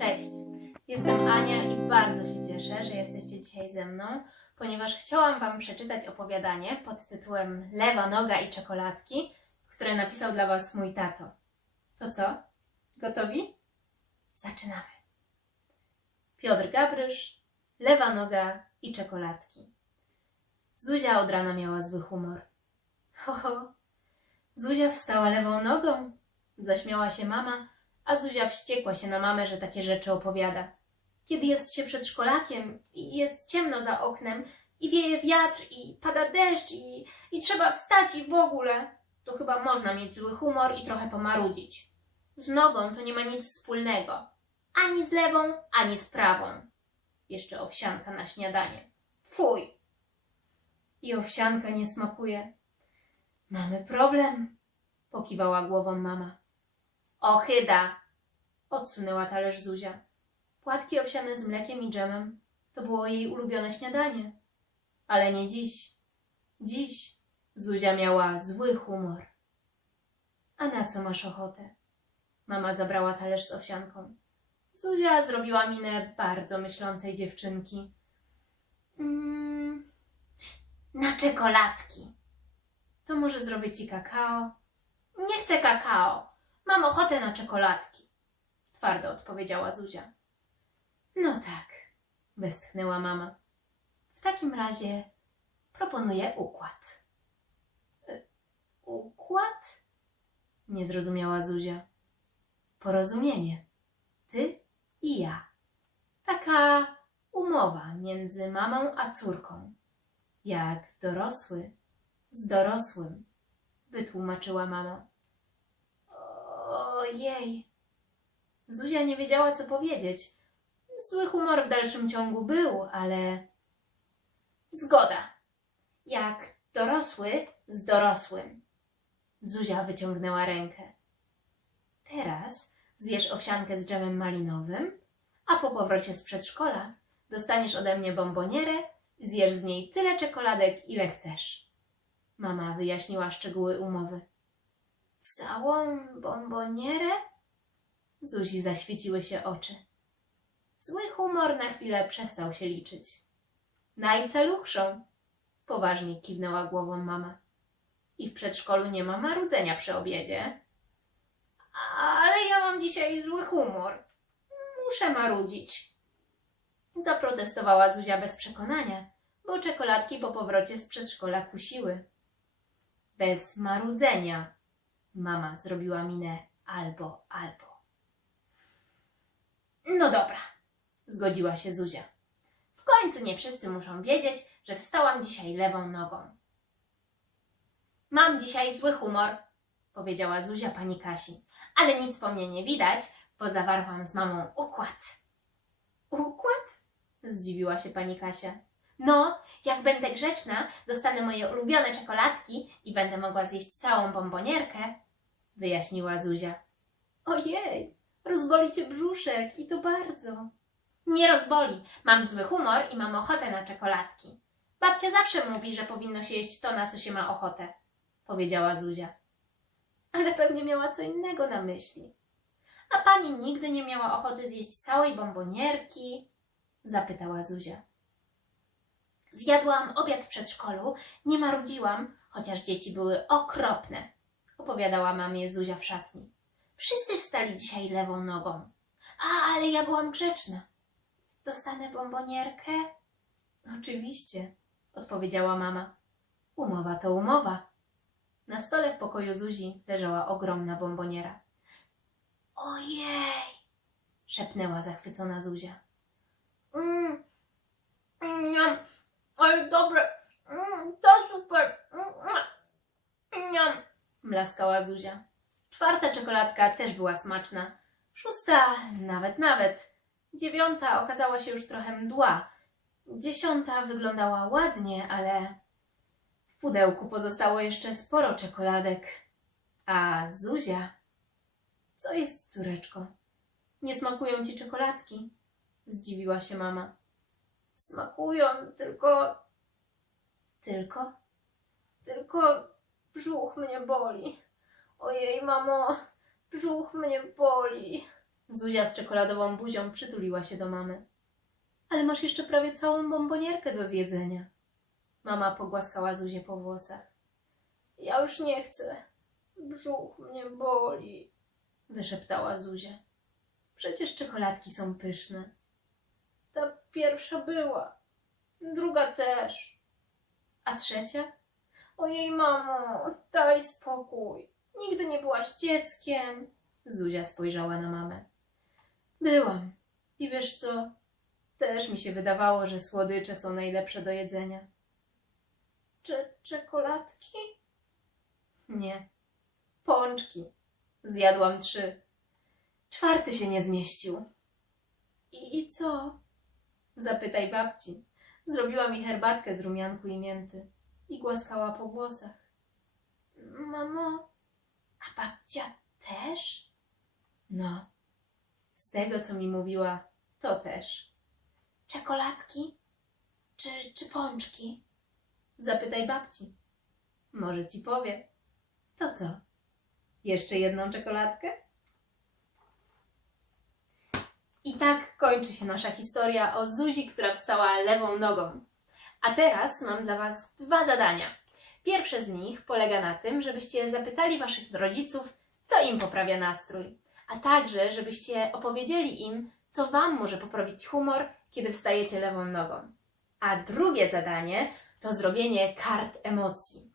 Cześć, jestem Ania i bardzo się cieszę, że jesteście dzisiaj ze mną, ponieważ chciałam Wam przeczytać opowiadanie pod tytułem Lewa noga i czekoladki, które napisał dla Was mój tato. To co? Gotowi? Zaczynamy. Piotr Gabrysz, Lewa noga i czekoladki. Zuzia od rana miała zły humor. Ho, ho. Zuzia wstała lewą nogą. Zaśmiała się mama, a Zuzia wściekła się na mamę, że takie rzeczy opowiada. Kiedy jest się przedszkolakiem i jest ciemno za oknem i wieje wiatr i pada deszcz i, i trzeba wstać i w ogóle, to chyba można mieć zły humor i trochę pomarudzić. Z nogą to nie ma nic wspólnego. Ani z lewą, ani z prawą. Jeszcze owsianka na śniadanie. Fuj! I owsianka nie smakuje. Mamy problem, pokiwała głową mama. Ochyda! Odsunęła talerz Zuzia. Płatki owsiane z mlekiem i dżemem to było jej ulubione śniadanie. Ale nie dziś. Dziś Zuzia miała zły humor. A na co masz ochotę? Mama zabrała talerz z owsianką. Zuzia zrobiła minę bardzo myślącej dziewczynki. Mm, na czekoladki. To może zrobię ci kakao? Nie chcę kakao. Mam ochotę na czekoladki. Twardo odpowiedziała Zuzia. No tak, westchnęła mama. W takim razie proponuję układ. "Y, Układ? Nie zrozumiała Zuzia. Porozumienie. Ty i ja. Taka umowa między mamą a córką. Jak dorosły z dorosłym, wytłumaczyła mama. Ojej. Zuzia nie wiedziała, co powiedzieć. Zły humor w dalszym ciągu był, ale. Zgoda. Jak dorosły z dorosłym. Zuzia wyciągnęła rękę. Teraz zjesz owsiankę z dżemem malinowym, a po powrocie z przedszkola dostaniesz ode mnie bombonierę i zjesz z niej tyle czekoladek, ile chcesz. Mama wyjaśniła szczegóły umowy. Całą bombonierę? Zuzi zaświeciły się oczy. Zły humor na chwilę przestał się liczyć. Najcaluchszą, poważnie kiwnęła głową mama. I w przedszkolu nie ma marudzenia przy obiedzie. Ale ja mam dzisiaj zły humor. Muszę marudzić. Zaprotestowała Zuzia bez przekonania, bo czekoladki po powrocie z przedszkola kusiły. Bez marudzenia. Mama zrobiła minę albo, albo. No dobra, zgodziła się Zuzia. W końcu nie wszyscy muszą wiedzieć, że wstałam dzisiaj lewą nogą. Mam dzisiaj zły humor, powiedziała Zuzia pani Kasi, ale nic po mnie nie widać, bo zawarłam z mamą układ. Układ? Zdziwiła się pani Kasia. No, jak będę grzeczna, dostanę moje ulubione czekoladki i będę mogła zjeść całą bombonierkę, wyjaśniła Zuzia. Ojej, rozboli cię brzuszek i to bardzo. Nie rozboli, mam zły humor i mam ochotę na czekoladki. Babcia zawsze mówi, że powinno się jeść to, na co się ma ochotę, powiedziała Zuzia. Ale pewnie miała co innego na myśli. A pani nigdy nie miała ochoty zjeść całej bombonierki? zapytała Zuzia. Zjadłam obiad w przedszkolu, nie marudziłam, chociaż dzieci były okropne, opowiadała mamie Zuzia w szatni. Wszyscy wstali dzisiaj lewą nogą. A, ale ja byłam grzeczna. Dostanę bombonierkę? Oczywiście, odpowiedziała mama. Umowa to umowa. Na stole w pokoju Zuzi leżała ogromna bomboniera. Ojej! szepnęła zachwycona Zuzia. Mm, mm, ale dobre, mm, to super. Mm, mm, mlaskała Zuzia. Czwarta czekoladka też była smaczna. Szósta, nawet, nawet. Dziewiąta okazała się już trochę mdła. Dziesiąta wyglądała ładnie, ale w pudełku pozostało jeszcze sporo czekoladek. A Zuzia... Co jest, córeczko? Nie smakują ci czekoladki? Zdziwiła się mama. Smakują, tylko... Tylko? Tylko brzuch mnie boli. Ojej, mamo, brzuch mnie boli. Zuzia z czekoladową buzią przytuliła się do mamy. Ale masz jeszcze prawie całą bombonierkę do zjedzenia. Mama pogłaskała Zuzię po włosach. Ja już nie chcę. Brzuch mnie boli, wyszeptała Zuzia. Przecież czekoladki są pyszne. Ta pierwsza była, druga też. A trzecia? Ojej, mamo, daj spokój. Nigdy nie byłaś dzieckiem. Zuzia spojrzała na mamę. Byłam. I wiesz co? Też mi się wydawało, że słodycze są najlepsze do jedzenia. Czy czekoladki? Nie. Pączki. Zjadłam trzy. Czwarty się nie zmieścił. I, I co? Zapytaj babci. Zrobiła mi herbatkę z rumianku i mięty i głaskała po włosach. Mamo, a babcia też? No, z tego co mi mówiła, to też. Czekoladki? Czy, czy pączki? Zapytaj babci. Może ci powie. To co? Jeszcze jedną czekoladkę? I tak kończy się nasza historia o Zuzi, która wstała lewą nogą. A teraz mam dla Was dwa zadania. Pierwsze z nich polega na tym, żebyście zapytali Waszych rodziców, co im poprawia nastrój, a także żebyście opowiedzieli im, co Wam może poprawić humor, kiedy wstajecie lewą nogą. A drugie zadanie to zrobienie kart emocji.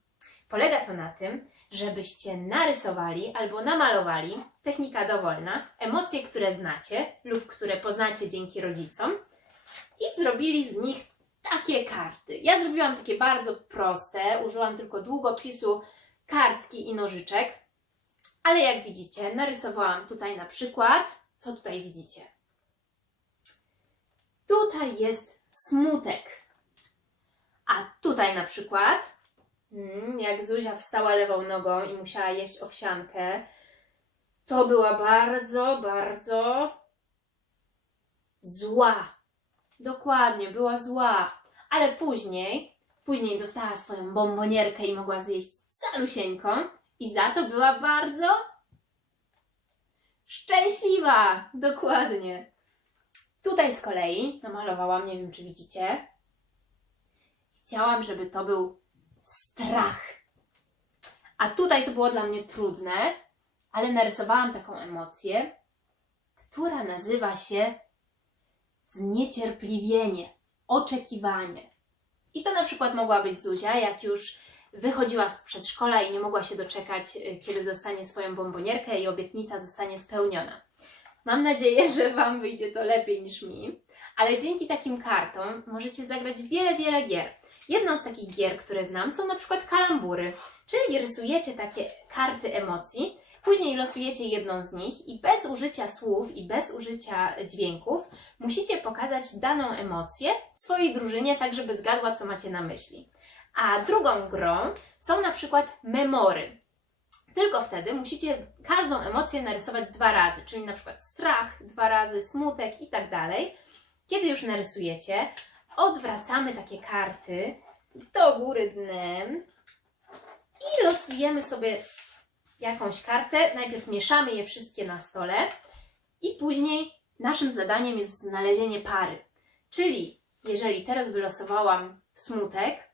Polega to na tym, żebyście narysowali albo namalowali, technika dowolna, emocje, które znacie lub które poznacie dzięki rodzicom i zrobili z nich takie karty. Ja zrobiłam takie bardzo proste, użyłam tylko długopisu, kartki i nożyczek, ale jak widzicie, narysowałam tutaj na przykład, co tutaj widzicie? Tutaj jest smutek. A tutaj na przykład, mm, jak Zuzia wstała lewą nogą i musiała jeść owsiankę, to była bardzo, bardzo zła. Dokładnie, była zła. Ale później, później dostała swoją bombonierkę i mogła zjeść calusieńką i za to była bardzo szczęśliwa. Dokładnie. Tutaj z kolei namalowałam, nie wiem czy widzicie, chciałam, żeby to był strach. A tutaj to było dla mnie trudne, ale narysowałam taką emocję, która nazywa się zniecierpliwienie, oczekiwanie. I to na przykład mogła być Zuzia, jak już wychodziła z przedszkola i nie mogła się doczekać, y, kiedy dostanie swoją bombonierkę i obietnica zostanie spełniona. Mam nadzieję, że Wam wyjdzie to lepiej niż mi, ale dzięki takim kartom możecie zagrać wiele, wiele gier. Jedną z takich gier, które znam, są na przykład kalambury, czyli rysujecie takie karty emocji, później losujecie jedną z nich i bez użycia słów i bez użycia dźwięków musicie pokazać daną emocję swojej drużynie, tak żeby zgadła, co macie na myśli. A drugą grą są na przykład memory. Tylko wtedy musicie każdą emocję narysować dwa razy, czyli na przykład strach dwa razy, smutek i tak dalej. Kiedy już narysujecie, odwracamy takie karty do góry dnem i losujemy sobie jakąś kartę. Najpierw mieszamy je wszystkie na stole i później naszym zadaniem jest znalezienie pary. Czyli jeżeli teraz wylosowałam smutek,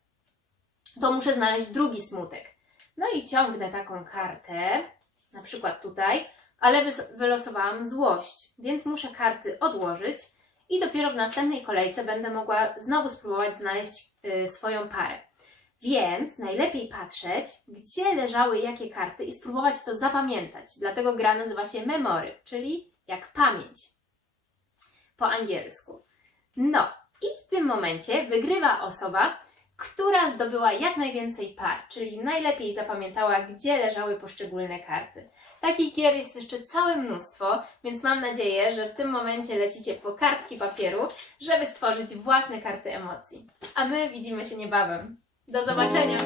to muszę znaleźć drugi smutek. No i ciągnę taką kartę, na przykład tutaj, ale wylosowałam złość, więc muszę karty odłożyć i dopiero w następnej kolejce będę mogła znowu spróbować znaleźć y, swoją parę. Więc najlepiej patrzeć, gdzie leżały jakie karty i spróbować to zapamiętać. Dlatego gra nazywa się memory, czyli jak pamięć po angielsku. No i w tym momencie wygrywa osoba, która zdobyła jak najwięcej par, czyli najlepiej zapamiętała, gdzie leżały poszczególne karty. Takich gier jest jeszcze całe mnóstwo, więc mam nadzieję, że w tym momencie lecicie po kartki papieru, żeby stworzyć własne karty emocji. A my widzimy się niebawem. Do zobaczenia!